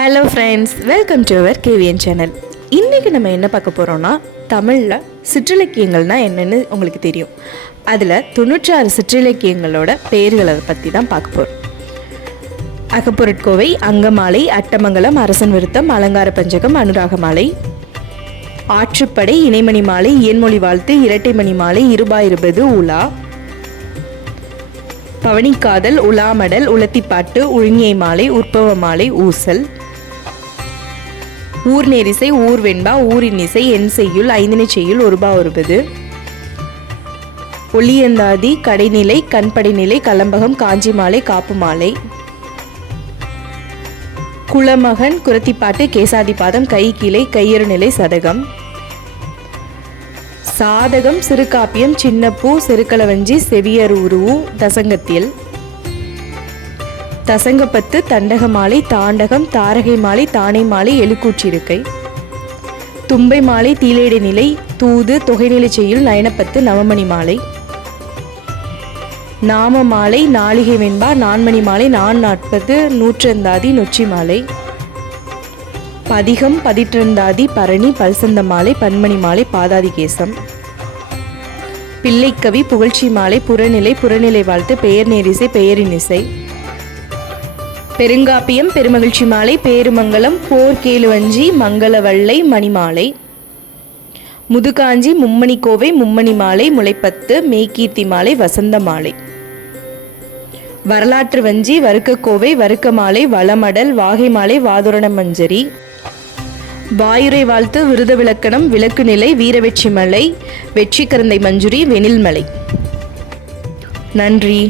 Hello friends, welcome to our KVN channel. இன்றைக்கி நம்ம என்ன பார்க்க போகிறோன்னா, தமிழில் சிற்றிலக்கியங்கள்னால் என்னென்னு உங்களுக்கு தெரியும். அதில் 96 சிற்றிலக்கியங்களோட பெயர்களை பற்றி தான் பார்க்க போகிறோம். அகப்பொருட்கோவை, அங்கமாலை, அட்டமங்கலம், அரசன் விருத்தம், அலங்கார பஞ்சகம், அனுராகமாலை, ஆற்றுப்படை, இணைமணி மாலை, இயன்மொழி வாழ்த்து, இரட்டைமணி மாலை, இருபது, உலா, பவனிக்காதல், உலாமடல், உலத்திப்பாட்டு, உழிஞை மாலை, உற்பவ மாலை, ஊசல், ஊர் நேரிசை, ஊர் வெண்பா, ஊரின் இசை, என் செய்யுள், ஐந்தினை செய்யுள், ஒருபது, ஒளியந்தாதி, கடைநிலை, கண்படைநிலை, கலம்பகம், காஞ்சி மாலை, காப்பு மாலை, குளமகன், குரத்திப்பாட்டு, கேசாதிபாதம், கை கிளை, கையறுநிலை, சதகம், சாதகம், சிறுகாப்பியம், சின்னப்பூ, செருக்களவஞ்சி, செவியருவு, தசங்கத்தியல், தசங்கப்பத்து, தண்டக மாலை, தாண்டகம், தாரகை மாலை, தானை மாலை, எழுக்கூற்றிருக்கை, தும்பை மாலை, தீலேடை நிலை, தூது, தொகைநிலை செய்யுள், நயனப்பத்து, நவமணி மாலை, நாம மாலை, நாளிகை வெண்பா, நான்மணி மாலை, 40, நூற்றந்தாதி, நொச்சி மாலை, பதிகம், பதிற்றந்தாதி, பரணி, பல்சந்த மாலை, பன்மணி மாலை, பாதாதி கேசம், பிள்ளைக்கவி, புகழ்ச்சி மாலை, புறநிலை, புறநிலை வாழ்த்து, பெயர் நேரிசை, பெயரின் இசை, பெருங்காப்பியம், பெருமகிழ்ச்சி மாலை, பேருமங்கலம், போர்க்கேலுவஞ்சி, மங்களவள்ளை, மணிமாலை, முதுகாஞ்சி, மும்மணி கோவை, மும்மணி மாலை, முளைப்பத்து, மெய்கீர்த்தி மாலை, வசந்த மாலை, வரலாற்று வஞ்சி, வறுக்கக்கோவை, வறுக்க மாலை, வளமடல், வாகை மாலை, வாதுரண மஞ்சரி, வாயுரை வாழ்த்து, விருத விளக்கணம், விளக்கு நிலை, வீரவெற்றி மலை, வெற்றி கரந்தை மஞ்சுரி, வெணில்மலை. நன்றி.